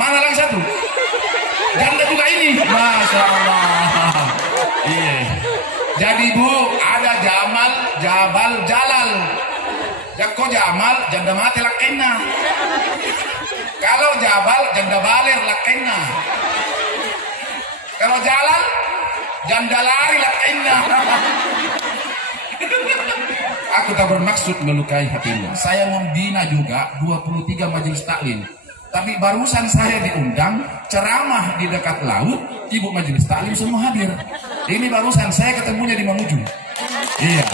Mana lagi satu? Janda juga ini. Masya Allah. Iya. Jadi Bu, ada Jamal, Jabal, Jalal. Kok Jamal, janda mati lakenna. Kalau Jabal, janda balir lakenna. Kalau Jalal, janda lari lakenna. Aku tak bermaksud melukai hatimu. Saya membina juga 23 majelis taklim. Tapi barusan saya diundang ceramah di dekat laut, ibu majelis taklim semua hadir. Ini barusan saya ketemunya di Mamuju. Iya.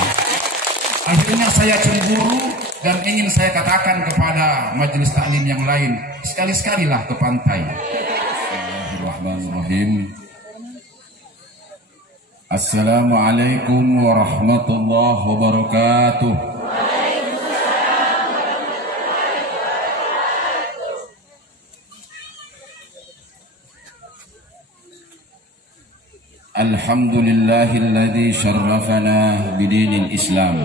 Akhirnya saya cemburu dan ingin saya katakan kepada majelis taklim yang lain, sekali-sekalilah ke pantai. Bismillahirrahmanirrahim. Assalamualaikum warahmatullahi wabarakatuh. Alhamdulillahilladzi syarrafana bidinil Islam.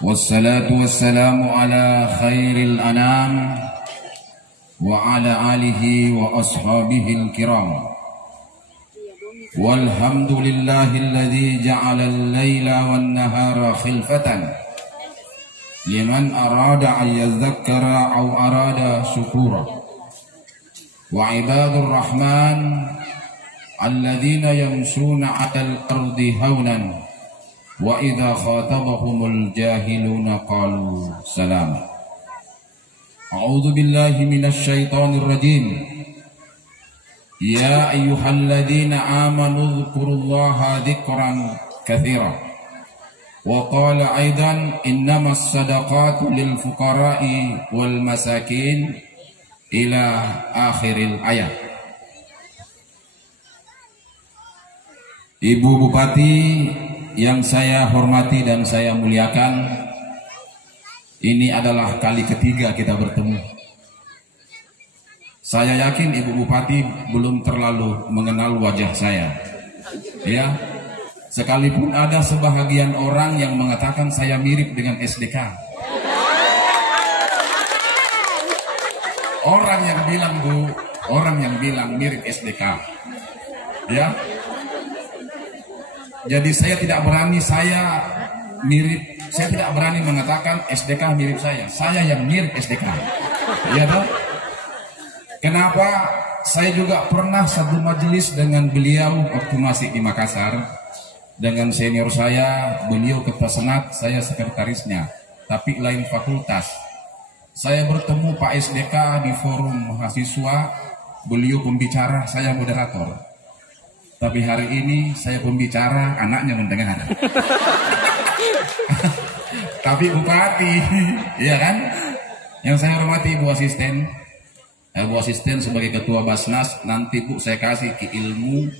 Wassalatu wassalamu ala khairil anam wa ala alihi wa ashabihil kiram. Walhamdulillahilladzi ja'ala al-laila wan-nahara khilfatan liman arada an yadhakkara aw arada syukura. Wa ibadur rahman alladzina yamshuna 'alal ardi haunan wa idza khatabahumul jahiluna qalu salama. A'udzu billahi minasy syaithanir rajim. Ya ayyuhalladzina amanu dzkurullaha dzikran katsira. Wa qala aidan innamas sadaqatu lil fuqara'i wal masakin ila akhiril ayat. Ibu Bupati yang saya hormati dan saya muliakan, ini adalah kali ketiga kita bertemu. Saya yakin Ibu Bupati belum terlalu mengenal wajah saya. Ya, sekalipun ada sebahagian orang yang mengatakan saya mirip dengan SDK. Orang yang bilang Bu, orang yang bilang mirip SDK. Ya. Jadi saya tidak berani saya tidak berani mengatakan SDK mirip saya. Saya yang mirip SDK. Ya toh? Kenapa? Saya juga pernah satu majelis dengan beliau waktu masih di Makassar. Dengan senior saya, beliau ketua senat, saya sekretarisnya. Tapi lain fakultas. Saya bertemu Pak SDK di forum mahasiswa, beliau pembicara, saya moderator. Tapi hari ini saya pembicara, anaknya mendengar. Tapi Bupati, ya kan? Yang saya hormati Bu Asisten. Bu Asisten sebagai Ketua Basnas, nanti Bu saya kasih ke ilmu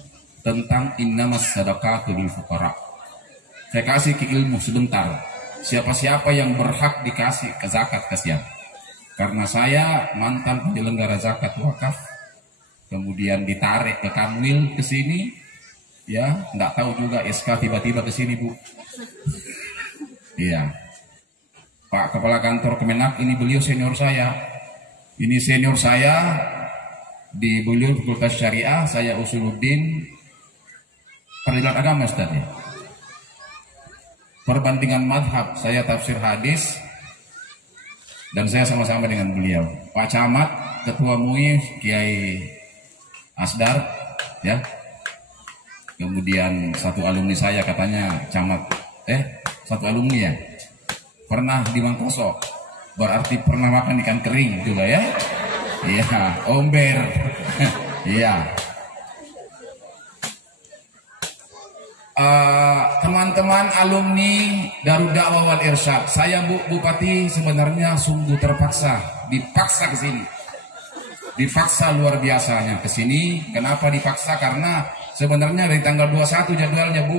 tentang innamas sadaqatu lil fuqara. Saya kasih ke ilmu sebentar. Siapa-siapa yang berhak dikasih ke zakat kasihan. Karena saya mantan penyelenggara zakat wakaf, kemudian ditarik ke Kanwil ke sini, ya, nggak tahu juga SK tiba-tiba ke sini Bu. Iya. Pak Kepala Kantor Kemenak, ini beliau senior saya. Ini senior saya di beliau Fakultas Syariah, saya Usuluddin Peradilan Agama Ustaz ya. Perbandingan madhab, saya tafsir hadis, dan saya sama-sama dengan beliau. Pak Camat, Ketua MUI Kiai Asdar, ya. Kemudian satu alumni saya katanya camat, satu alumni ya, pernah di Mangkoso, berarti pernah makan ikan kering juga ya. Iya, omber. Iya. Teman-teman alumni Darud Dakwah wal Irsyad, saya Bupati sebenarnya sungguh terpaksa, dipaksa ke sini. Dipaksa luar biasanya ke sini. Kenapa dipaksa? Karena sebenarnya dari tanggal 21 jadwalnya Bu.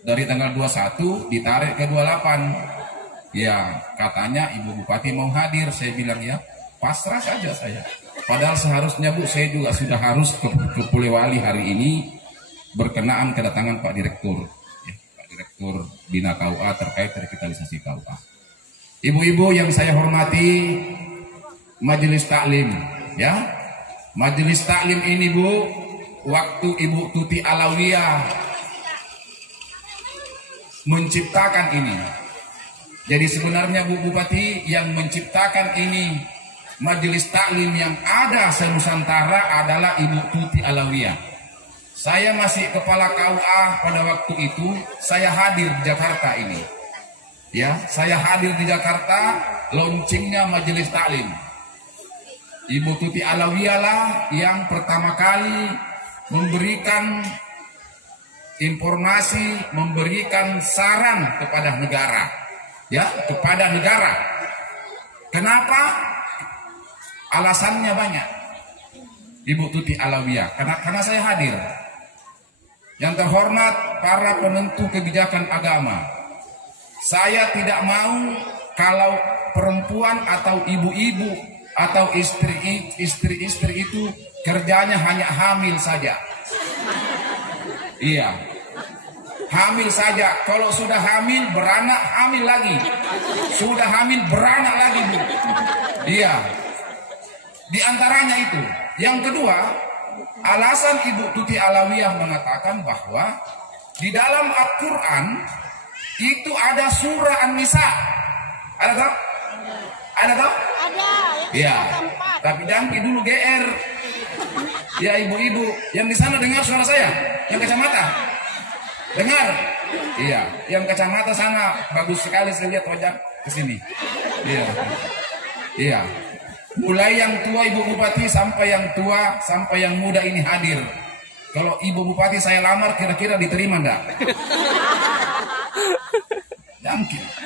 Dari tanggal 21 ditarik ke 28. Ya, katanya Ibu Bupati mau hadir. Saya bilang ya, pasrah saja saya. Padahal seharusnya Bu, saya juga sudah harus ke Polewali hari ini berkenaan kedatangan Pak Direktur, ya, Pak Direktur Bina KUA terkait revitalisasi KUA. Ibu-ibu yang saya hormati, majelis taklim, ya. Majelis taklim ini Bu, waktu Ibu Tuti Alawiyah menciptakan ini. Jadi sebenarnya Bu Bupati yang menciptakan ini majelis taklim yang ada se-Nusantara adalah Ibu Tuti Alawiyah. Saya masih kepala KUA pada waktu itu, saya hadir di Jakarta ini. Ya, saya hadir di Jakarta, launchingnya majelis taklim. Ibu Tuti Alawiyah lah yang pertama kali memberikan informasi, memberikan saran kepada negara. Ya, kepada negara. Kenapa? Alasannya banyak. Ibu Tuti Alawiyah, karena saya hadir. Yang terhormat para penentu kebijakan agama, saya tidak mau kalau perempuan atau ibu-ibu atau istri-istri itu kerjanya hanya hamil saja. Iya, hamil saja. Kalau sudah hamil beranak, hamil lagi. Sudah hamil beranak lagi, Bu. Iya. Di antaranya itu. Yang kedua, alasan Ibu Tuti Alawiyah mengatakan bahwa di dalam Al-Quran itu ada surah An-Nisa. Ada tak? Ada tak? Ada. Ya. Tapi jangan dulu GR. Ya ibu-ibu yang di sana dengar suara saya, yang kacamata. Dengar? Iya, yang kacamata sana bagus sekali, saya lihat wajah ke sini. Iya. Iya. Mulai yang tua Ibu Bupati sampai yang tua, sampai yang muda ini hadir. Kalau Ibu Bupati saya lamar kira-kira diterima enggak?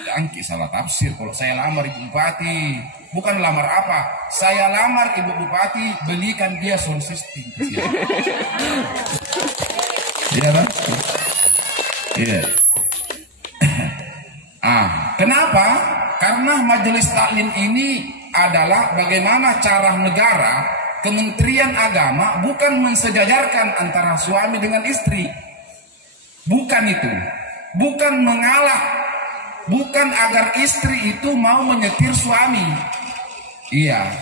Jangki salah tafsir. Kalau saya lamar Ibu Bupati, bukan lamar apa? Saya lamar Ibu Bupati, belikan dia sound system. Iya kan? Iya. Kenapa? Karena majelis taklim ini adalah bagaimana cara negara, Kementerian Agama bukan mensejajarkan antara suami dengan istri. Bukan itu. Bukan mengalah. Bukan agar istri itu mau menyetir suami. Iya.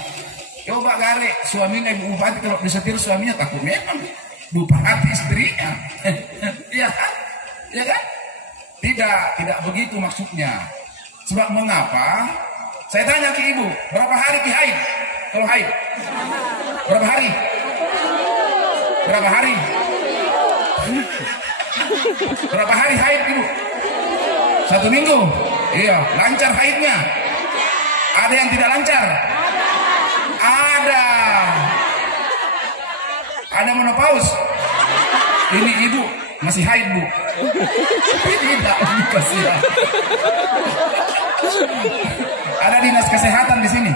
Coba gare suaminya Ibu Bupati kalau disetir suaminya takut memang Bupati istrinya. Iya kan? Iya kan? Tidak begitu maksudnya. Sebab mengapa? Saya tanya ke Ibu, berapa hari Ki haid? Kalau haid? Berapa hari? Berapa hari? Berapa hari haid Ibu? 1 minggu? Iya, lancar haidnya? Ada yang tidak lancar? Ada. Ada menopause? Ini Ibu masih haid Bu? Tidak, kasihan. Ada dinas kesehatan di sini.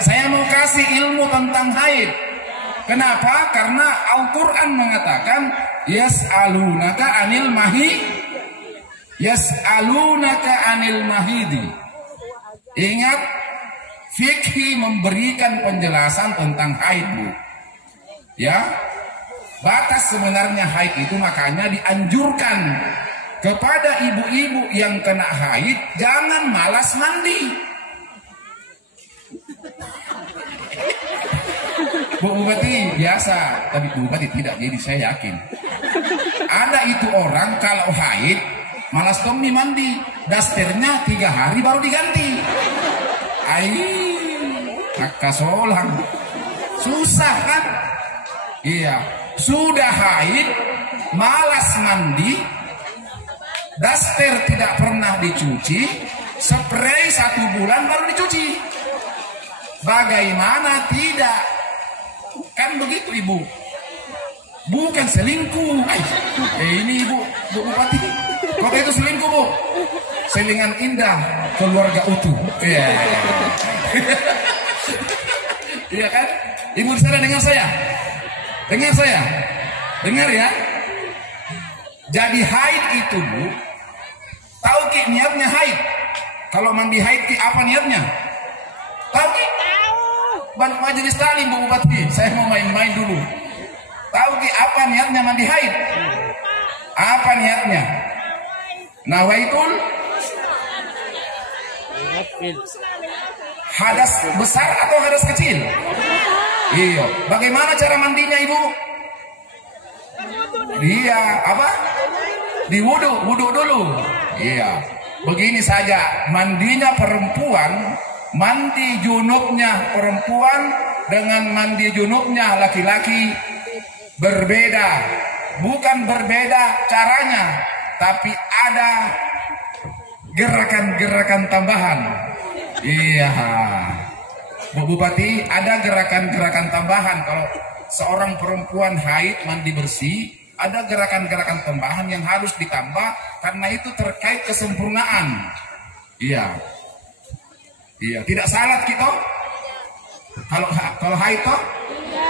Saya mau kasih ilmu tentang haid. Kenapa? Karena Al-Quran mengatakan yas'alunaka anil mahidi. Ingat, fikih memberikan penjelasan tentang haid Bu. Ya, batas sebenarnya haid itu, makanya dianjurkan kepada ibu-ibu yang kena haid, jangan malas mandi. Bu Bupati biasa, tapi Bu Bupati tidak, jadi saya yakin. Ada itu orang kalau haid, malas tomni mandi, dasternya 3 hari baru diganti. Kakak solang. Susah kan? Iya, sudah haid, malas mandi, daster tidak pernah dicuci, spray 1 bulan baru dicuci. Bagaimana tidak? Kan begitu Ibu. Bukan selingkuh. Ini Ibu Bupati, kota itu selingkuh Bu. Selingan indah, keluarga utuh. Iya. Iya kan? Ibu di sana dengar saya? Dengar saya? Dengar ya? Jadi haid itu Bu, tahu Ki niatnya haid? Kalau mandi haid Ki apa niatnya? Tahu Ki? Tahu. Majelis taklim Bu Bupati, saya mau main-main dulu. Tahu Ki apa niatnya mandi haid? Apa niatnya? Nawaitul Hadas besar atau hadas kecil? Iya. Bagaimana cara mandinya ibu? Iya, apa? Di wudhu dulu. Iya. Begini saja mandinya perempuan, mandi junubnya perempuan dengan mandi junubnya laki-laki berbeda. Bukan berbeda caranya, tapi ada gerakan-gerakan tambahan. Iya, Bu Bupati, ada gerakan-gerakan tambahan. Kalau seorang perempuan haid mandi bersih, ada gerakan-gerakan tambahan yang harus ditambah karena itu terkait kesempurnaan. Iya, iya, tidak salat kita. Kalau haid toh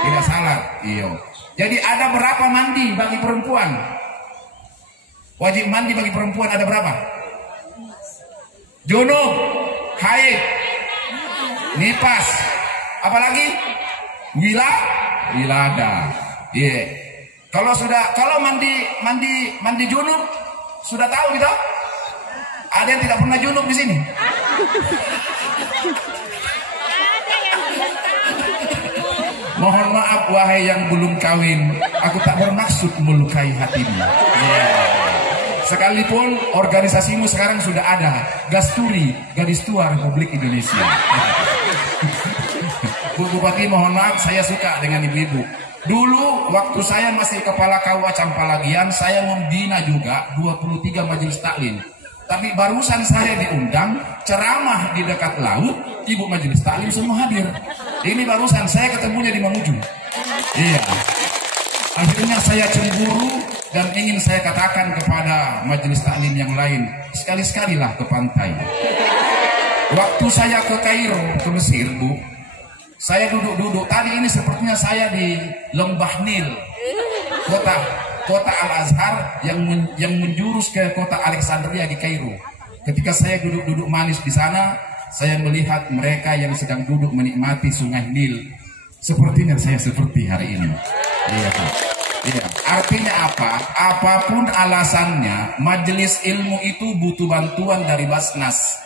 tidak salat. Iya. Jadi ada berapa mandi bagi perempuan? Wajib mandi bagi perempuan ada berapa? Junub, haid, nifas, apalagi wilada. Iya. Kalau mandi junub sudah tahu gitu? Ada yang tidak pernah junub di sini? Mohon maaf wahai yang belum kawin, aku tak bermaksud melukai hatimu. Yeah. Sekalipun organisasimu sekarang sudah ada, Gasturi, Gadis Tua Republik Indonesia. Bu Bupati, mohon maaf, saya suka dengan ibu-ibu. Dulu waktu saya masih kepala KUA Campalagian, saya membina juga 23 majelis taklim. Tapi barusan saya diundang ceramah di dekat laut, ibu majelis taklim semua hadir. Ini barusan saya ketemunya di Mamuju. Iya. Akhirnya saya cemburu dan ingin saya katakan kepada majelis taklim yang lain, sekali-sekalilah ke pantai. Waktu saya ke Kairo, ke Mesir, Bu, saya duduk-duduk. Tadi ini sepertinya saya di Lembah Nil, kota Al-Azhar yang menjurus ke kota Alexandria di Kairo. Ketika saya duduk-duduk manis di sana, saya melihat mereka yang sedang duduk menikmati sungai Nil. Sepertinya saya seperti hari ini. Iya, iya. Artinya apa? Apapun alasannya, majelis ilmu itu butuh bantuan dari Basnas.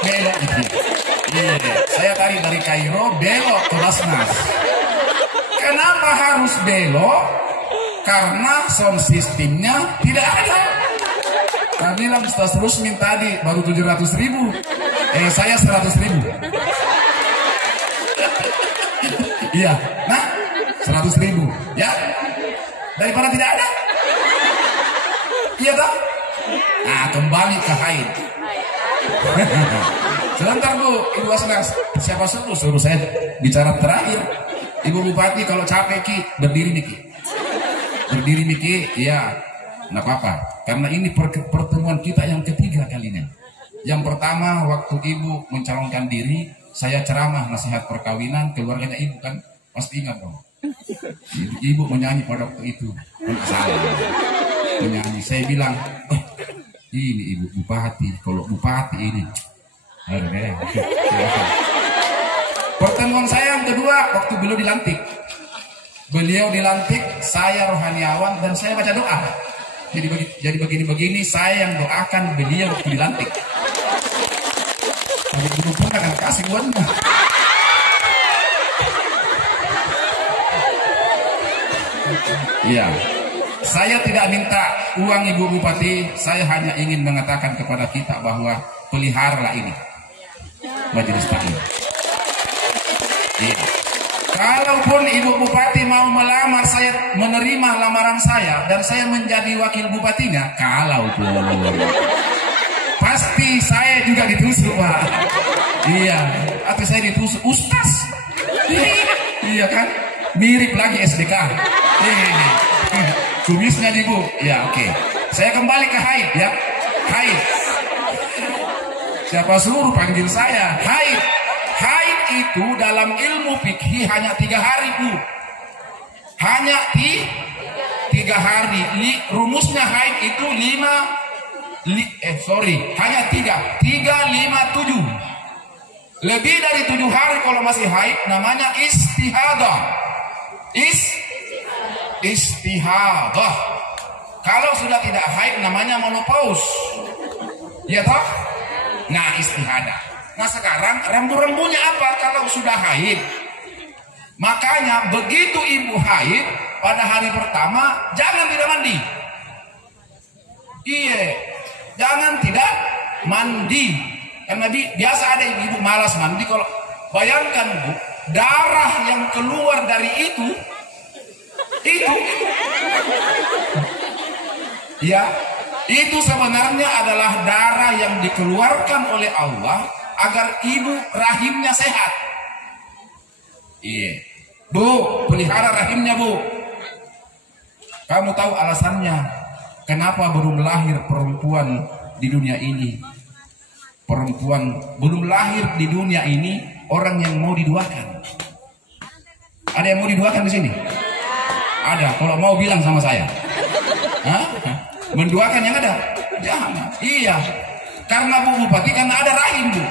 Belok itu. Iya. Saya tadi dari Kairo belok ke Basnas. Kenapa harus belok? Karena sound sistemnya tidak ada. Saya bilang Ustaz Rusmin tadi baru 700.000. Saya 100.000. Iya, nah 100.000 ya, daripada tidak ada. Iya toh? Nah, kembali ke haid. Sebentar Bu, Ibu Basnas, siapa suruh saya bicara terakhir. Ibu Bupati kalau capek Ki, berdiri Miki. Berdiri Miki, iya, nggak apa-apa. Karena ini pertemuan kita yang ketiga kalinya. Yang pertama waktu Ibu mencalonkan diri, saya ceramah nasihat perkawinan, keluarganya Ibu kan pasti ingat dong. Ibu menyanyi pada waktu itu, salah menyanyi. Saya bilang, ini Ibu Bupati, kalau Bupati ini. Pertemuan saya yang kedua waktu beliau dilantik. Beliau dilantik, saya rohaniawan dan saya baca doa. Jadi begini-begini saya yang doakan beliau waktu dilantik. Tapi belum pernah kan kasih buatnya. Iya, saya tidak minta uang Ibu Bupati, saya hanya ingin mengatakan kepada kita bahwa peliharalah ini majelis taklim. Iya. Kalaupun Ibu Bupati mau melamar saya, menerima lamaran saya dan saya menjadi wakil bupatinya, kalaupun pasti saya juga ditusuk Pak. Iya, atau saya ditusuk Ustaz. Iya kan? Mirip lagi SDK. Kumisnya di Bu. Ya oke. Saya kembali ke haid ya. Haid. Siapa suruh panggil saya? Haid. Haid itu dalam ilmu fikih hanya 3 hari Bu. Hanya 3 hari. Rumusnya haid itu hanya 3, 5, 7. Lebih dari 7 hari kalau masih haid namanya istihadah. Istihadah. Kalau sudah tidak haid namanya menopause. Ya toh? Nah, istihadah. Nah, sekarang rambu-rambunya apa kalau sudah haid? Makanya begitu ibu haid pada hari pertama jangan tidak mandi. Iya, jangan tidak mandi. Karena biasa ada ibu-ibu malas mandi. Kalau bayangkan Bu, darah yang keluar dari itu ya, itu sebenarnya adalah darah yang dikeluarkan oleh Allah agar ibu rahimnya sehat. Iya, Bu, pelihara rahimnya Bu. Kamu tahu alasannya kenapa belum lahir perempuan di dunia ini? Perempuan belum lahir di dunia ini orang yang mau diduakan. Ada yang mau diduakan di sini? Ada. Kalau mau bilang sama saya. Hah? Menduakan yang ada? Jangan. Iya. Karena Bu Bupati karena ada rahim Bu.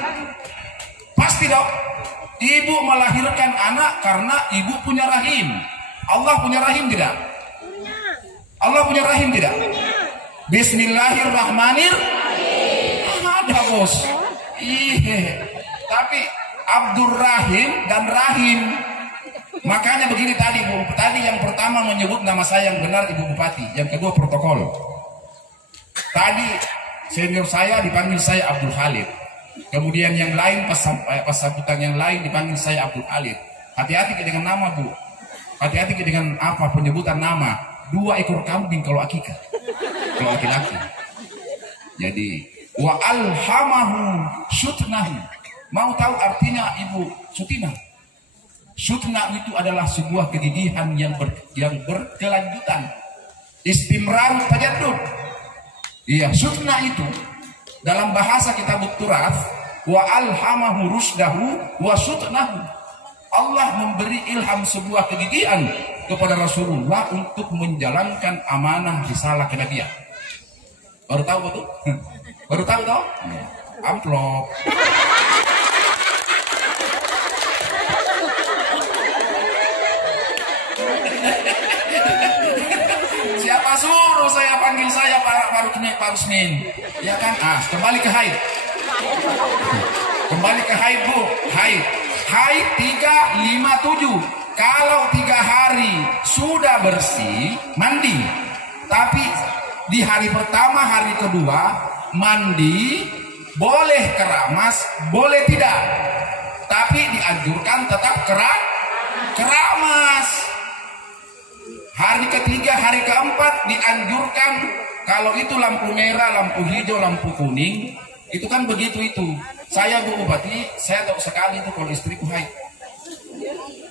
Pasti dong. Ibu melahirkan anak karena ibu punya rahim. Allah punya rahim tidak? Allah punya rahim tidak? Bismillahirrahmanirrahim. Ada bos. Iya. Tapi Abdur Rahim dan Rahim. Makanya begini tadi Bu. Tadi yang pertama menyebut nama saya yang benar Ibu Bupati. Yang kedua protokol. Tadi senior saya dipanggil saya Abdul Khalid. Kemudian yang lain pas sambutan yang lain dipanggil saya Abdul Khalid. Hati-hati dengan nama Bu. Hati-hati dengan apa penyebutan nama. 2 ekor kambing kalau akikah. Kalau laki-laki. Jadi wa alhamahu syutnahu. Mau tahu artinya Ibu Sutina? Syutna itu adalah sebuah kegigihan yang berkelanjutan. Istimrar tajaddud. Iya, syutna itu dalam bahasa kitab Turas wa alhamahu rusdahu wa syutnahu. Allah memberi ilham sebuah kegigihan kepada Rasulullah untuk menjalankan amanah risalah kenabian. Baru tahu betul? Baru tahu toh? Amplop. Siapa suruh saya panggil saya Pak Rusmin? Ya kan? Kembali ke haid. Kembali ke haid Bu. Haid. Haid 357. Kalau 3 hari sudah bersih, mandi. Tapi di hari pertama, hari kedua, mandi, boleh keramas, boleh tidak. Tapi dianjurkan tetap keramas. Hari ketiga, hari keempat dianjurkan. Kalau itu lampu merah, lampu hijau, lampu kuning, itu kan begitu itu. Saya Bu Bupati, saya tahu sekali itu kalau istriku haid.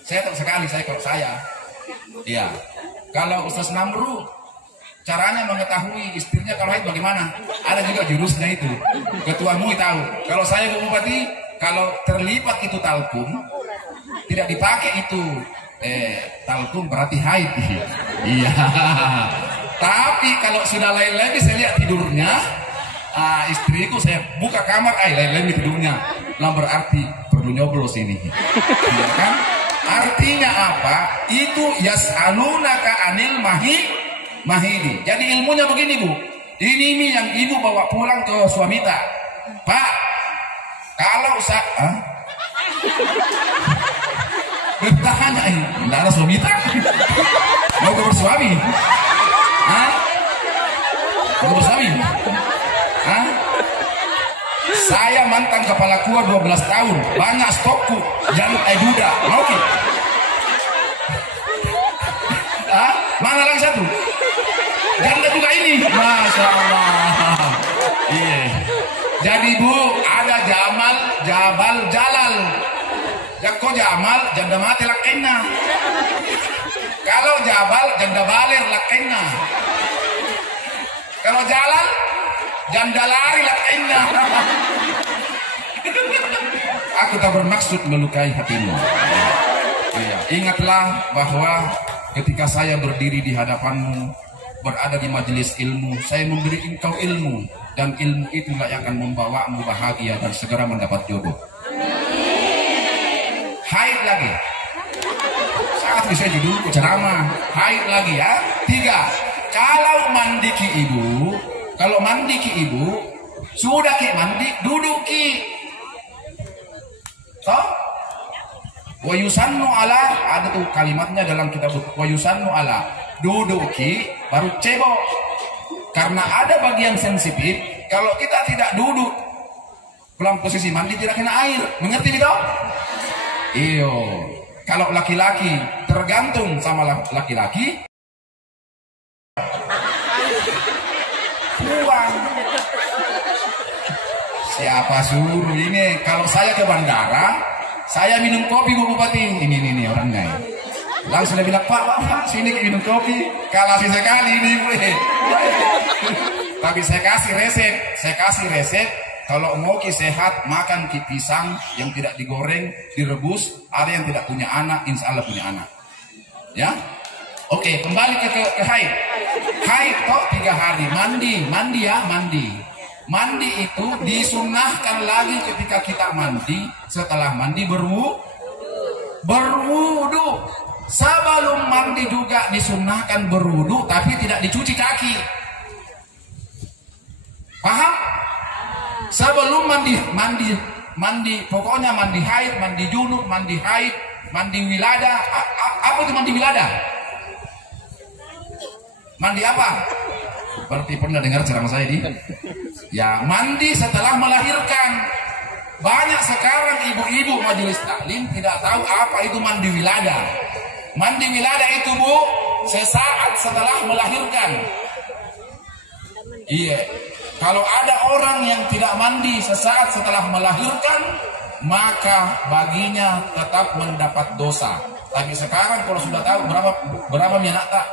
Saya tahu sekali kalau saya. Iya. Kalau Ustaz Namru, caranya mengetahui istrinya kalau haid bagaimana? Ada juga jurusnya itu. Ketua MUI tahu. Kalau saya Bu Bupati, kalau terlibat itu talkum, tidak dipakai itu. Talkum berarti haid. Iya. Tapi kalau sudah lain-lain saya lihat tidurnya, istriku saya buka kamar, lain-lain tidurnya. Lah berarti perlu nyoblos ini. Iya kan? Artinya apa? Itu yas'alunaka anil mahidi. Jadi ilmunya begini Bu. Ini yang ibu bawa pulang ke suamita. Pak, kalau bertanya tidak ada suamita. Mau ke bersuami? Mau bersuami? Saya mantan kepala kua 12 tahun, banyak stokku, jangan duda, mau ki? Mana lagi satu? Janda juga ini, masya Allah. Iya. Jadi Bu, ada Jabal Jalal. Kok Jamal, janda mati lakenna. Kalau Jabal, janda balir lakenna. Kalau Jalal, janda lari lakenna. Aku tak bermaksud melukai hatimu. Iya. Ingatlah bahwa ketika saya berdiri di hadapanmu, berada di majelis ilmu, saya memberi engkau ilmu, dan ilmu itulah yang akan membawamu bahagia dan segera mendapat jodoh. Haid lagi. Saat bisa judul ceramah. Haid lagi ya. 3. Kalau mandi ki ibu, kalau mandi ki ibu, sudah ki mandi, duduk ki. Toh? Wa yusannu ala, ada tuh kalimatnya dalam kitab wa yusannu ala. Duduk ki, baru cebok. Karena ada bagian sensitif, kalau kita tidak duduk dalam posisi mandi tidak kena air. Mengerti tidak? Iyo. Kalau laki-laki tergantung sama laki-laki, buang. Siapa suruh ini? Kalau saya ke bandara, saya minum kopi Bu Bupati. Ini orangnya. Langsung dia bilang, Pak, sini minum kopi. Kalah sekali ini, Bu. Tapi saya kasih resep. Kalau mau ki sehat, makan ki pisang yang tidak digoreng, direbus. Ada yang tidak punya anak, insya Allah punya anak. Ya, oke, kembali ke haid. Haid toh 3 hari mandi ya. Mandi itu disunnahkan lagi ketika kita mandi. Setelah mandi berwudu. Sebelum mandi juga disunnahkan berwudu, tapi tidak dicuci kaki. Paham? Sebelum mandi, pokoknya mandi haid, mandi junub, mandi haid, mandi wilada. Apa itu mandi wilada? Mandi apa? Berarti pernah dengar ceramah saya di? Ya, mandi setelah melahirkan. Banyak sekarang ibu-ibu majelis taklim tidak tahu apa itu mandi wilada. Mandi wilada itu, Bu, sesaat setelah melahirkan. Iya. Kalau ada orang yang tidak mandi sesaat setelah melahirkan, maka baginya tetap mendapat dosa. Tapi sekarang kalau sudah tahu berapa minat tak?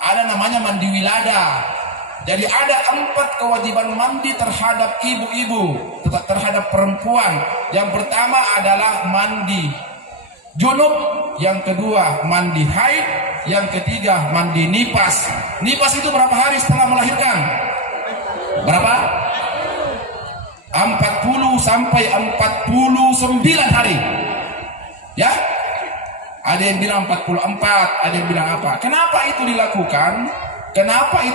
Ada namanya mandi wilada. Jadi ada 4 kewajiban mandi terhadap ibu-ibu, terhadap perempuan. Yang pertama adalah mandi junub, yang kedua mandi haid, yang ketiga mandi nifas. Nifas itu berapa hari setelah melahirkan? Berapa? 40 sampai 49 hari. Ya? Ada yang bilang 44, ada yang bilang apa? Kenapa itu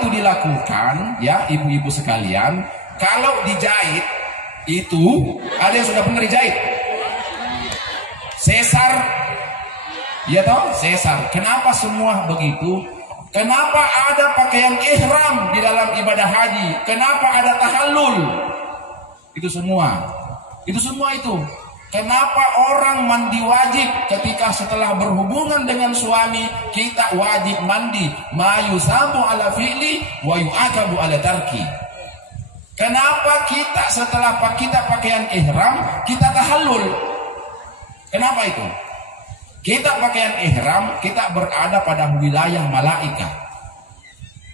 dilakukan? Ya, ibu-ibu sekalian, kalau dijahit itu ada yang sudah pernah dijahit. Sesar, ya toh, sesar. Kenapa semua begitu? Kenapa ada pakaian ihram di dalam ibadah haji? Kenapa ada tahallul? Itu semua. Kenapa orang mandi wajib ketika setelah berhubungan dengan suami kita wajib mandi? Ma yusabu ala fi'li wa yu'akabu ala tarki. Kenapa kita setelah kita pakaian ihram kita tahallul? Kenapa itu? Kita pakaian ihram, kita berada pada wilayah malaikat.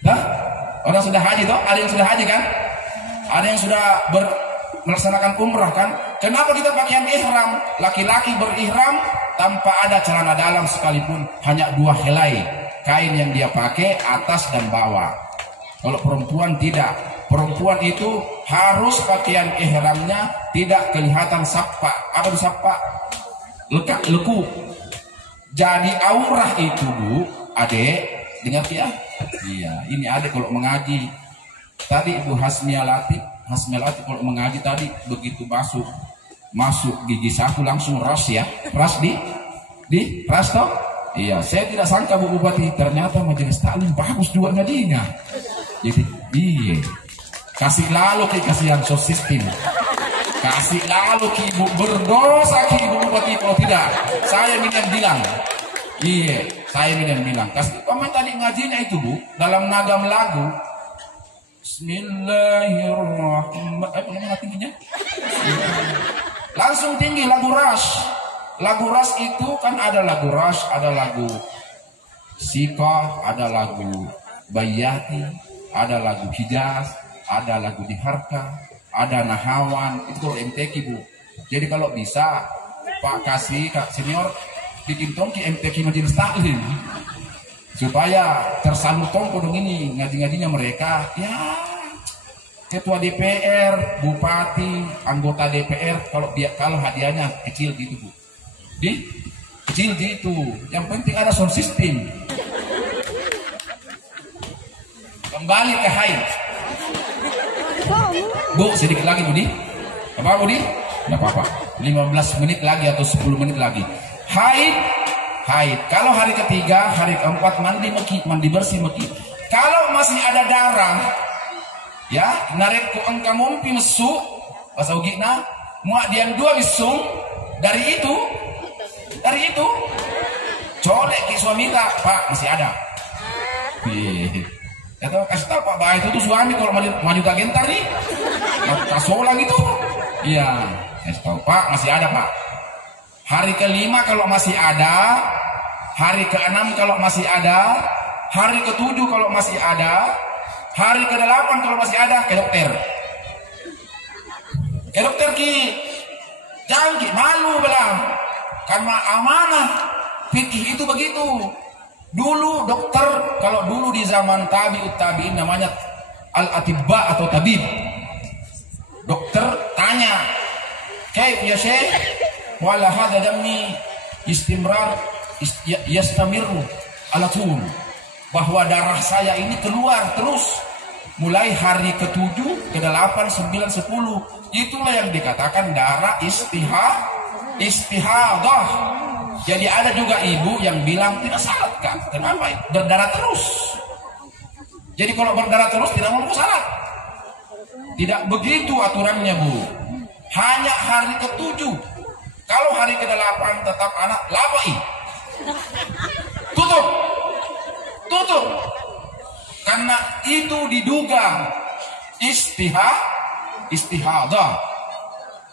Nah, orang sudah haji toh? Ada yang sudah haji kan? Ada yang sudah melaksanakan umrah kan? Kenapa kita pakaian ihram? Laki-laki berihram tanpa ada celana dalam sekalipun, hanya 2 helai kain yang dia pakai atas dan bawah. Kalau perempuan tidak. Perempuan itu harus pakaian ihramnya tidak kelihatan sapa. Apa itu sapa? Leku. Jadi aurah itu, Bu, adek, dengar ya? Iya, ini adek kalau mengaji. Tadi Ibu Hasmialati kalau mengaji tadi begitu masuk gigi saku langsung ras ya. Ras di ras toh? Iya, saya tidak sangka Bu Bupati, ternyata majelis taklim bagus juga ngajinya. Jadi, iya. Kasih lalu ke kasihan sosistim. Kasih lalu ki Ibu, berdosa ki Ibu Bupati kalau tidak. Saya bilang. Iya, saya bilang. Kasih komen tadi ngajinya itu, Bu, dalam nagam lagu. Bismillahirrahmanirrahim. Langsung tinggi lagu Rush. Lagu Rush itu kan ada lagu Rush, ada lagu Sika, ada lagu Bayati, ada lagu Hijaz, ada lagu Diharka, ada Nahawan. Itu kalau MTQ, Bu. Jadi kalau bisa Pak kasih Kak Senior bikin tongki MTQ majelis taklim supaya tersalur tongko dong ini ngaji-ngajinya mereka. Ya, ketua DPR, bupati, anggota DPR kalau hadiahnya kecil gitu, Bu. Kecil gitu. Yang penting ada sound system. kembali ke haid. Bu, sedikit lagi Budi. Apa Budi? Tidak apa-apa. 15 menit lagi atau 10 menit lagi. Haid. Kalau hari ketiga, hari keempat mandi bersih meki. Kalau masih ada darah, ya, narik ku engka mumpi mesu, pasau gina, muak dian dua bisung, dari itu, colek ki suami tak, Pak, masih ada. Kata kasih tahu Pak, bah itu tuh suami kalau maju tak gentar nih, kasola gitu. Iya, kasih tahu Pak, masih ada Pak. Hari kelima kalau masih ada, hari keenam kalau masih ada, hari ketujuh kalau masih ada, hari ke-8 kalau masih ada, ke dokter. Ke dokter ki, jangan ki malu belang, karena amanah. Fikih itu begitu. Dulu dokter, kalau dulu di zaman tabi'in namanya al-atibba atau tabib. Dokter tanya, kaif ya syekh? Wala hadha dami istimrar yastamiru ala tul, bahwa darah saya ini keluar terus mulai hari ke-7, ke-8, 9, 10. Itulah yang dikatakan darah istihadah. Jadi ada juga ibu yang bilang tidak salat kan? Kenapa? Berdarah terus. Jadi kalau berdarah terus tidak mau salat. Tidak begitu aturannya Bu. Hanya hari ke-7. Kalau hari ke-8 tetap anak labai. Tutup. Karena itu diduga istihadah.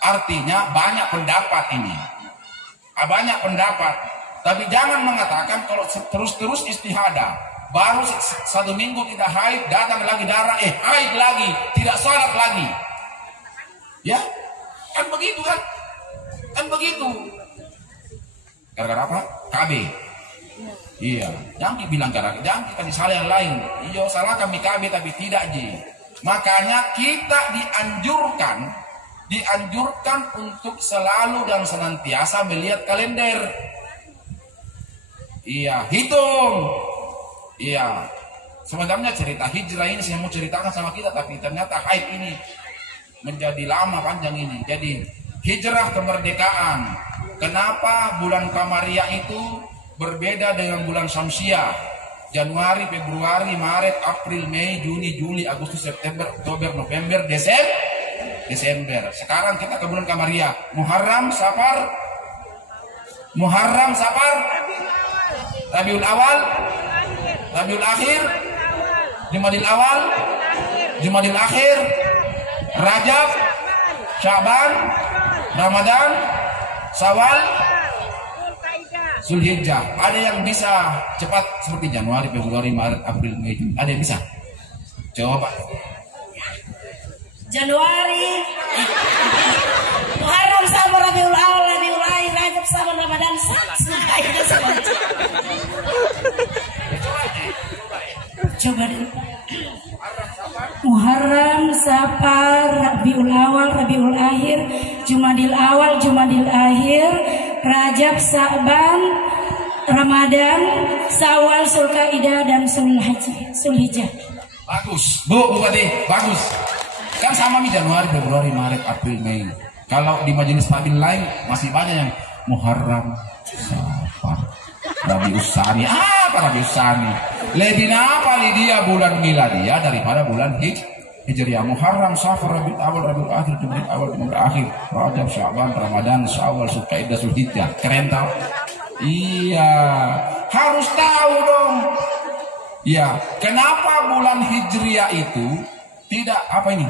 Artinya banyak pendapat ini. Banyak pendapat. Tapi jangan mengatakan kalau terus istihadah. Baru 1 minggu tidak haid, datang lagi darah, haid lagi, tidak sholat lagi. Ya, kan begitu kan? Kan begitu. Gara-gara apa? KB. Iya, jangan dibilang gara-gara, jangan kasih salah yang lain. Iya, salah kami KB tapi tidak ji. Makanya kita dianjurkan untuk selalu dan senantiasa melihat kalender. Iya, hitung. Iya. Sebenarnya cerita hijrah ini saya mau ceritakan sama kita, tapi ternyata haid ini menjadi lama panjang ini. Jadi hijrah kemerdekaan. Kenapa bulan Kamariah itu berbeda dengan bulan Syamsiah? Januari, Februari, Maret, April, Mei, Juni, Juli, Agustus, September, Oktober, November, Desember. Sekarang kita ke bulan Kamariah. Muharram, Safar, Rabiul Awal, Rabiul Akhir, Jumadil Awal, Jumadil Akhir, Rajab, Syaban, Ramadan, Syawal, Zulhijjah. Ada yang bisa cepat seperti Januari, Februari, Maret, April, Mei, Juni? Ada yang bisa? Coba. Januari, Muharram, Safar, Rabiul Awal, Rabiul Akhir, Rajab, Syaban, Ramadan, coba dulu. Muharram, Safar, Rabiul Awal, Rabiul Akhir, Jumadil Awal, Jumadil Akhir, Rajab, Syaban, Ramadan, Syawal, Zulkaidah, dan Zulhijjah. Bagus, Bu Bupati, bagus. Kan sama nih Januari, Februari, Maret, April, Mei. Kalau di majelis taklim lain masih banyak yang Muharram, Safar, Rabiul Tsani. Apa Rabiul Tsani? Lebih apa dia bulan miladiah daripada bulan Hijriah. Muharram, Safar, Rabiul Awal, Rabiul Akhir, Jumadil Awal, Jumadil Akhir, Rajab, Syaban, Ramadan, Syawal, Zulkaidah, Zulhijjah. Keren tau? Iya, harus tahu dong. Iya, kenapa bulan Hijriah itu tidak apa ini?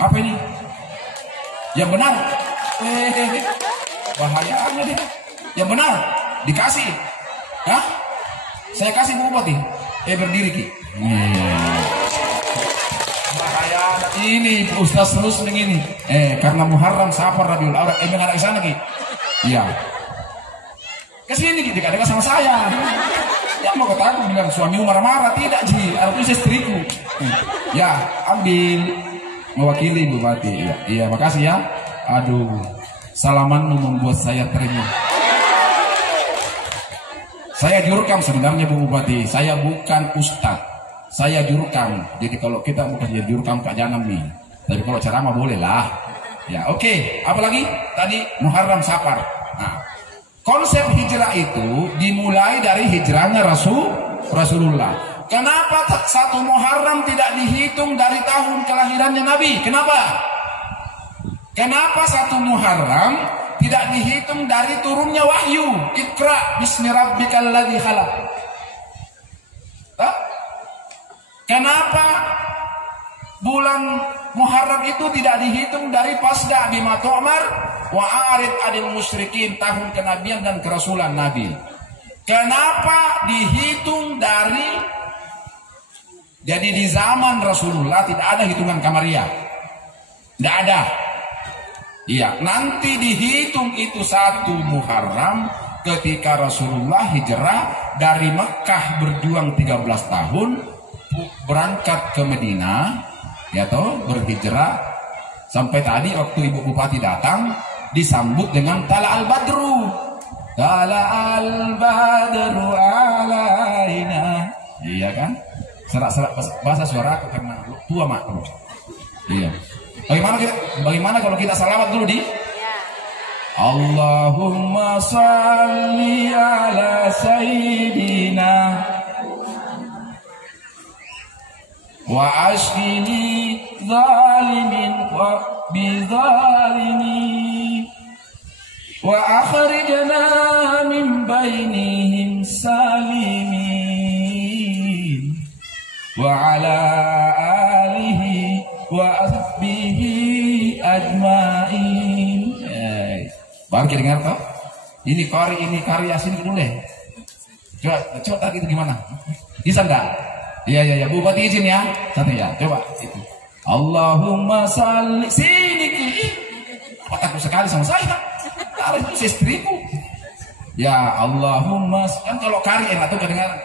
Apa ini? Yang benar. Bahayanya deh. Yang benar dikasih. Hah? Saya kasih Bu Bupati. Berdiri Ki. Bahaya ini Ustaz terus begini. Karena Muharram, Safar, Rabiul Awal. Menghadap ke sana Ki. Iya. Kesini Ki, dekat-dekat sama saya. Ya mau katakan bilang suamimu marah-marah, tidak Ji, harusnya istriku. Ya, ambil mewakili Bupati. Iya, makasih ya. Aduh, salamanmu membuat saya terima. Saya jurkam sebenarnya Bu Bupati, saya bukan ustadz, saya jurkam. Jadi kalau kita bukan jadi jurkam Kak jangan nih. Tapi kalau ceramah boleh lah. Ya oke. Apalagi tadi Muharram Safar. Nah, konsep hijrah itu dimulai dari hijrahnya Rasulullah. Kenapa satu Muharram tidak dihitung dari tahun kelahirannya Nabi? Kenapa? Kenapa satu Muharram tidak dihitung dari turunnya wahyu? Iqra bismi rabbikal ladzi khalaq. Kenapa bulan Muharram itu tidak dihitung dari pasda bima tu'mar wa arid adil musyrikin, tahun kenabian dan kerasulan Nabi? Kenapa dihitung dari? Jadi di zaman Rasulullah tidak ada hitungan Kamariah. Tidak ada. Iya, nanti dihitung itu satu Muharram ketika Rasulullah hijrah dari Mekah berjuang 13 tahun berangkat ke Medina, ya toh, berhijrah sampai tadi waktu Ibu Bupati datang disambut dengan Tala al-Badru. Tala al-Badru alaina. Iya kan? Serak-serak bahasa suara aku karena tua mak. Iya. Bagaimana kalau kita salawat dulu di? Allahumma salli ala sayyidina wa ashqini zalimin wa bizalimi wa akhrijna min bainihim salimin wa ala alihi wa asbihi ajmain. Baru kita dengar toh? Ini karya sini dulu deh. Coba tadi itu gimana? Bisa enggak? Iya Bupati izin ya. Satu ya. Coba itu. Allahumma salli sini ki. Takut sekali sama saya. Harus istriku. Ya Allahumma, kan kalau karya enak tuh kedengaran.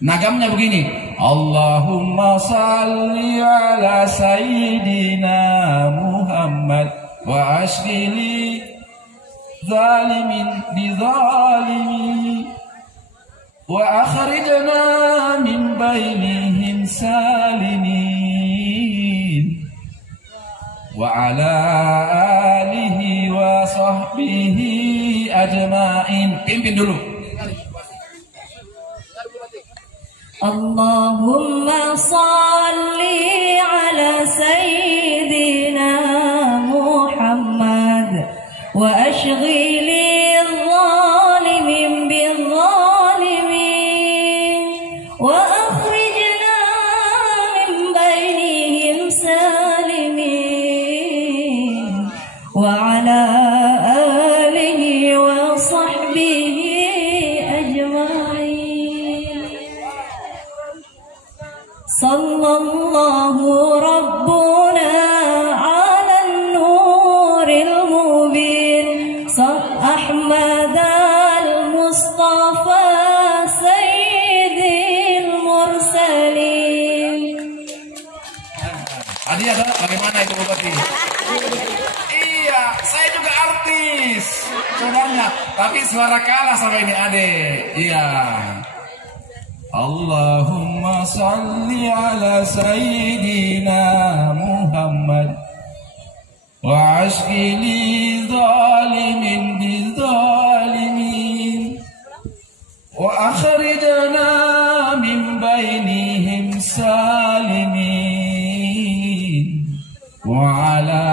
Nagamnya begini, Allahumma salli ala sayyidina Muhammad wa ashghili zalimin bizalimi wa akhrijna min bainihim salimin wa ala alihi wa sahbihi ajmain. Pimpin dulu. Allahumma salli ala sayyidina Muhammad wa ashghili zalimin bizzalimin wa akhrijna min bainihim salimin wa ala alihi wa sahbihi ajma'in. Sallallahu Rabbuna ala nuril mubin Ahmad al-Mustafa Sayyidil Mursalin. Tadi ada bagaimana itu Bupati? Iya, saya juga artis sebenarnya, tapi suara kalah sama ini Ade. Iya. Allahumma salli ala sayyidina Muhammad wa ashghili zalimin bizalimin wa akhrijna min bainihim salimin wa ala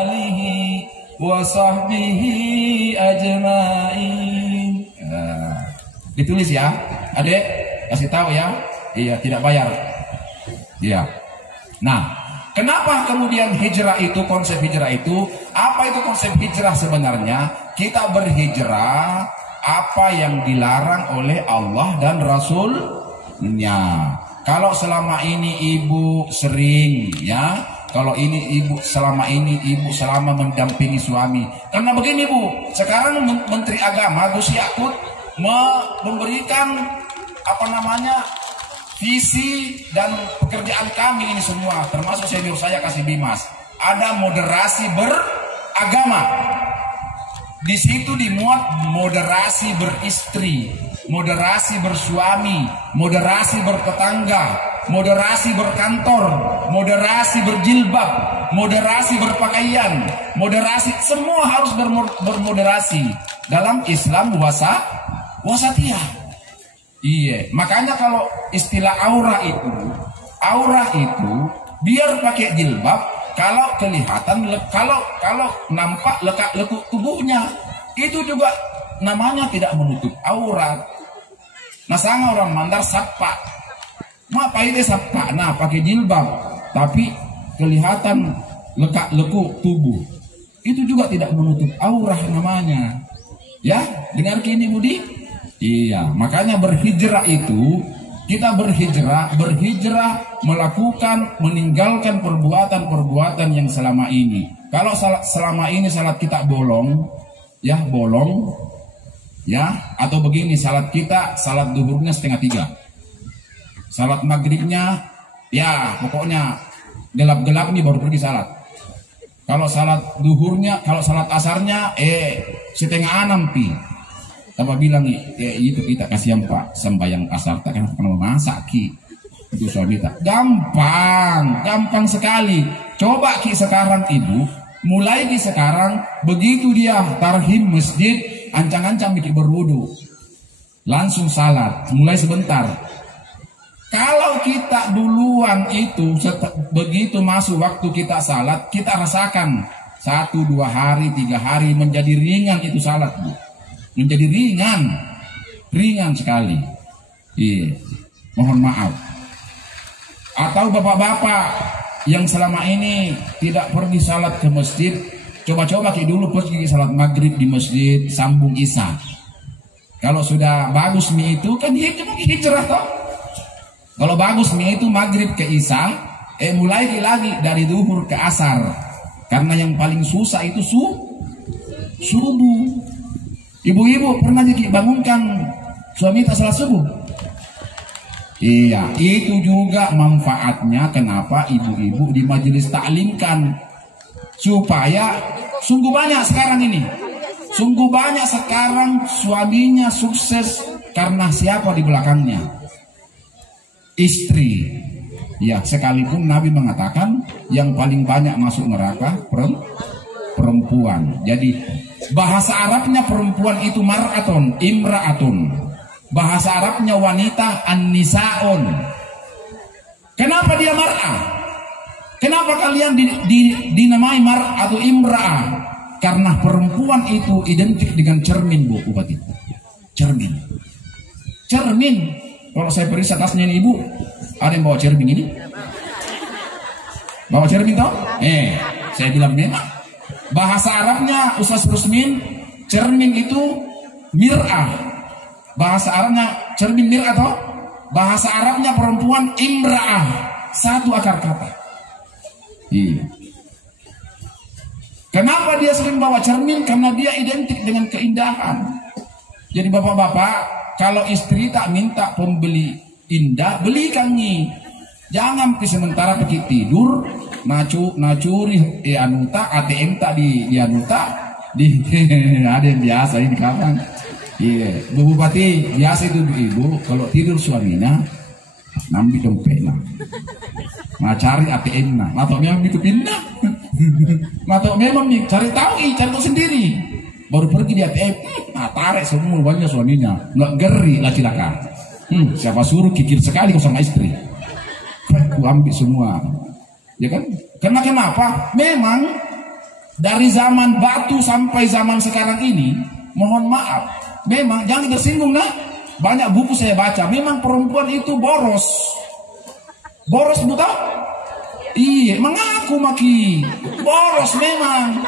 alihi wa sahbihi ajmain. Ditulis ya, Adek. Kasih tahu ya, iya tidak bayar. Iya. Nah, kenapa kemudian hijrah itu, konsep hijrah itu, apa itu konsep hijrah sebenarnya? Kita berhijrah apa yang dilarang oleh Allah dan Rasulnya. Kalau selama ini ibu sering ya, kalau ini ibu selama mendampingi suami. Karena begini Bu, sekarang Menteri Agama Gus Yakut memberikan visi dan pekerjaan kami ini semua, termasuk senior saya Kasih Bimas, ada moderasi beragama. Di situ dimuat moderasi beristri. moderasi bersuami, moderasi bertetangga, moderasi berkantor, moderasi berjilbab, moderasi berpakaian, moderasi, semua harus bermoderasi dalam Islam wasatiyah. Iya, makanya kalau istilah aura itu biar pakai jilbab, kalau kelihatan, kalau nampak lekuk tubuhnya, itu juga namanya tidak menutup aurat. Nah, sangat orang mandar sapa, apa ini sapa? Nah, pakai jilbab, tapi kelihatan lekuk tubuh, itu juga tidak menutup aurat namanya. Ya, dengar kini Budi? Iya, makanya berhijrah itu kita berhijrah melakukan, meninggalkan perbuatan-perbuatan yang selama ini. Kalau selama ini salat kita bolong, ya, atau begini, salat duhurnya 2:30, salat maghribnya, ya pokoknya gelap-gelap nih baru pergi salat. Kalau salat duhurnya, kalau salat asarnya, 5:30 pi. Tanpa bilang itu kita kasihan Pak, sembayang asar tak kan masak ki. Itu suami tak. Gampang sekali. Coba ki sekarang ibu, mulai ki sekarang, begitu dia tarhim masjid, ancang-ancang bikin berwudu, langsung salat, mulai sebentar. Kalau kita duluan itu, begitu masuk waktu kita salat, kita rasakan 1, 2 hari, 3 hari menjadi ringan itu salat, Bu. Menjadi ringan sekali. Iya, mohon maaf. Atau bapak-bapak yang selama ini tidak pergi salat ke masjid, coba-coba dulu pergi salat maghrib di masjid, sambung isya. Kalau sudah bagus mie itu kan hijrah toh. Kalau bagus mie itu maghrib ke isya, mulai lagi dari duhur ke asar. Karena yang paling susah itu subuh. Ibu-ibu pernah bangunkan suami tak salat subuh? Iya, itu juga manfaatnya kenapa ibu-ibu di majelis taklimkan, supaya sungguh banyak sekarang suaminya sukses karena siapa di belakangnya? Istri. Ya, sekalipun Nabi mengatakan yang paling banyak masuk neraka perempuan. Jadi bahasa Arabnya perempuan itu mar'atun, imra'atun. Bahasa Arabnya wanita an-nisaun. Kenapa dia mar'ah? Kenapa kalian dinamai mar' atau imra'ah? Karena perempuan itu identik dengan cermin, Bu Bupati. Cermin. Kalau saya periksa tasnya ini, Ibu, ada yang bawa cermin ini? Bawa cermin toh? Saya bilang memang. Bahasa Arabnya Ustaz Rusmin, cermin itu mir'ah. Bahasa Arabnya cermin mir'ah toh? Bahasa Arabnya perempuan imra'ah. Satu akar kata. Iya. Kenapa dia sering bawa cermin? Karena dia identik dengan keindahan. Jadi bapak-bapak, kalau istri tak minta pembeli indah, belikan nih. Jangan sementara pergi tidur, nacuri anuta ATM tak di anuta ada yang biasa ini kapan? Iya, Bu Bupati biasa itu ibu kalau tidur suaminya nambi dompetnya, cari ATM atau memang itu pindah, atau memang nih cari tahu sendiri, baru pergi di ATM, tarik semua banyak suaminya, nggak geri lah silakan. Siapa suruh kikir sekali sama istri, aku ambil semua. Ya kan? Karena kenapa? Memang dari zaman batu sampai zaman sekarang ini, mohon maaf, memang jangan tersinggung nah. Banyak buku saya baca, memang perempuan itu boros. Boros buta? Iya, mengaku maki. Boros memang.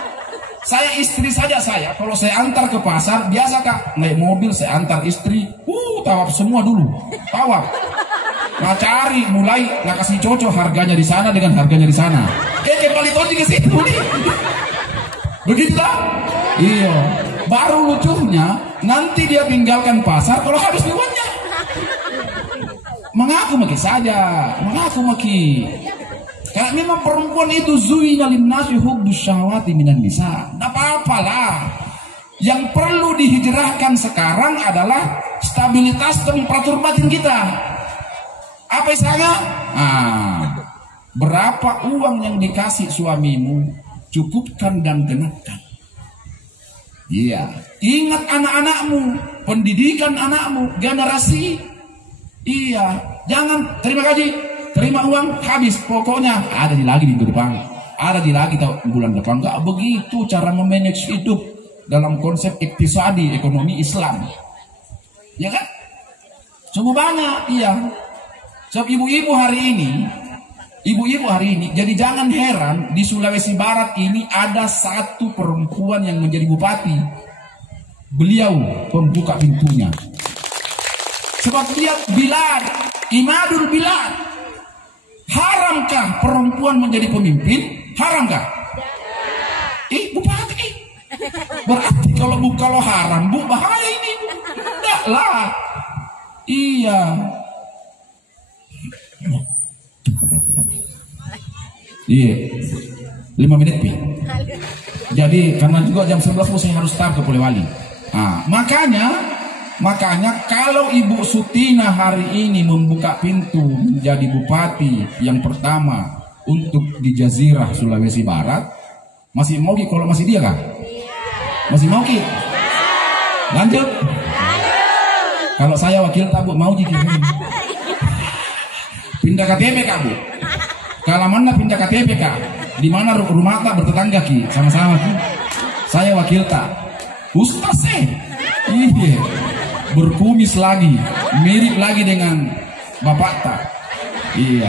Saya istri saja kalau saya antar ke pasar, biasa Kak, naik mobil saya antar istri, tawaf semua dulu. Tawaf. Nah cari mulai kasih cocok harganya di sana dengan harganya di sana. Kembali tadi ke situ nih. Begitu tak? Iya. Baru lucunya nanti dia tinggalkan pasar kalau habis uangnya. Mengaku maki saja, Karena memang perempuan itu zuina linnasi hubbus syahwati minan nisa. Enggak apa-apalah. Yang perlu dihijrahkan sekarang adalah stabilitas temperatur batin kita. Apa istilahnya? Berapa uang yang dikasih suamimu, cukupkan dan genapkan. Iya, ingat anak-anakmu, pendidikan anakmu, generasi. Iya, jangan terima gaji, terima uang, habis. Pokoknya ada lagi minggu depan, ada lagi bulan depan. Gak begitu cara memanage hidup dalam konsep iktisadi, ekonomi Islam. Ya kan? Sungguh banyak, iya. So, ibu-ibu hari ini, jadi jangan heran di Sulawesi Barat ini ada satu perempuan yang menjadi bupati. Beliau pembuka pintunya. Sebab dia bilad, imadul bilad. Haramkah perempuan menjadi pemimpin? Haramkah? Bupati. Berarti kalau haram, Bu, bahaya ini. Enggak lah. Iya. Iya, 5 menit Pi. Jadi karena juga jam 11 saya harus start ke Polewali. Makanya kalau Ibu Sutina hari ini membuka pintu menjadi bupati yang pertama untuk di Jazirah Sulawesi Barat, masih mau Ki? Kalau masih dia kah? Masih mau Ki? Lanjut. Kalau saya wakil tak Bu, mau Ki? Pindah KTP Kak Bu. Kalau mana pindah KTP Kak? Di mana rumah tak bertetangga Ki? Sama-sama Ki. Saya wakil tak. Ustaz iya. Berkumis lagi, mirip lagi dengan bapak tak. Iya.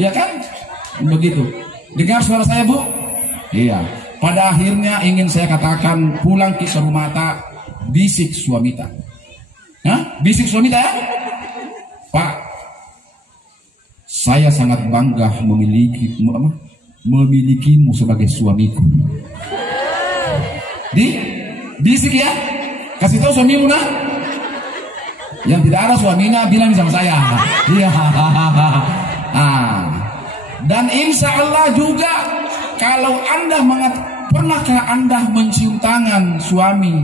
Iya kan? Begitu. Dengar suara saya Bu? Iya. Pada akhirnya ingin saya katakan, pulang Ki ke rumah tak, bisik suami tak. Bisik suami tak ya? Pak, saya sangat bangga memilikimu sebagai suamiku. Bisik ya, kasih tahu suamimu nah. Yang tidak ada suaminya bilang sama saya. Iya. Dan insya Allah juga kalau Anda pernahkah Anda mencium tangan suami?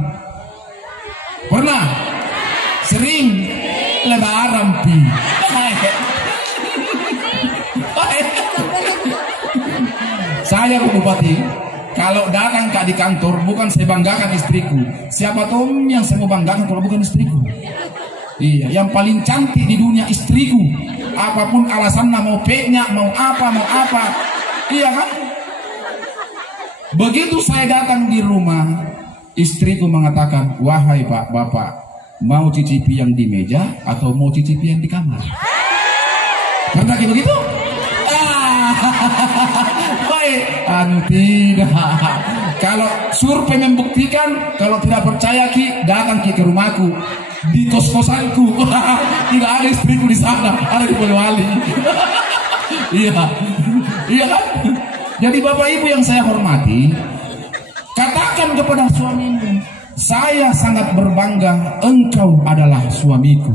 Pernah? Sering? Lebaran Pi. Saya Bu Bupati, kalau datang Kak di kantor, bukan saya banggakan istriku. Siapa tuh yang saya mau banggakan kalau bukan istriku? Iya, yang paling cantik di dunia istriku. Apapun alasannya, mau peknya, mau apa. Iya kan? Begitu saya datang di rumah, istriku mengatakan, wahai Pak, Bapak, mau cicipi yang di meja atau mau cicipi yang di kamar? Pernah kayak begitu? Tidak. Kalau survei membuktikan, kalau tidak percaya Ki, datang Ki ke rumahku, di kos-kosanku. Tidak ada istriku di sana, ada di Polewali. Iya kan? Jadi Bapak Ibu yang saya hormati, katakan kepada suamimu, saya sangat berbangga engkau adalah suamiku.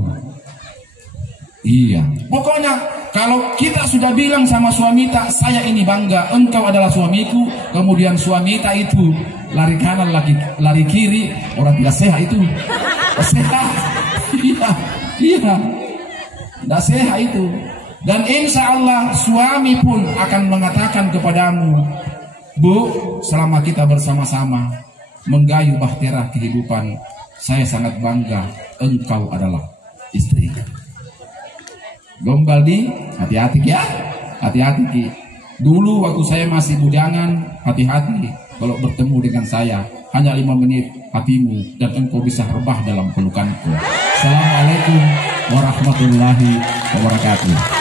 Iya. Pokoknya kalau kita sudah bilang sama suamita, saya ini bangga, engkau adalah suamiku, kemudian suamita itu lari kanan, lari kiri, orang tidak sehat itu. Sehat. Iya. Tidak sehat itu. Dan insya Allah suami pun akan mengatakan kepadamu, Bu, selama kita bersama-sama menggayuh bahtera kehidupan, saya sangat bangga engkau adalah istri. Gombal di, hati-hati ya, hati-hati Ki. Dulu waktu saya masih bujangan, hati-hati kalau bertemu dengan saya, hanya 5 menit hatimu dan engkau bisa rebah dalam pelukanku. Assalamualaikum warahmatullahi wabarakatuh.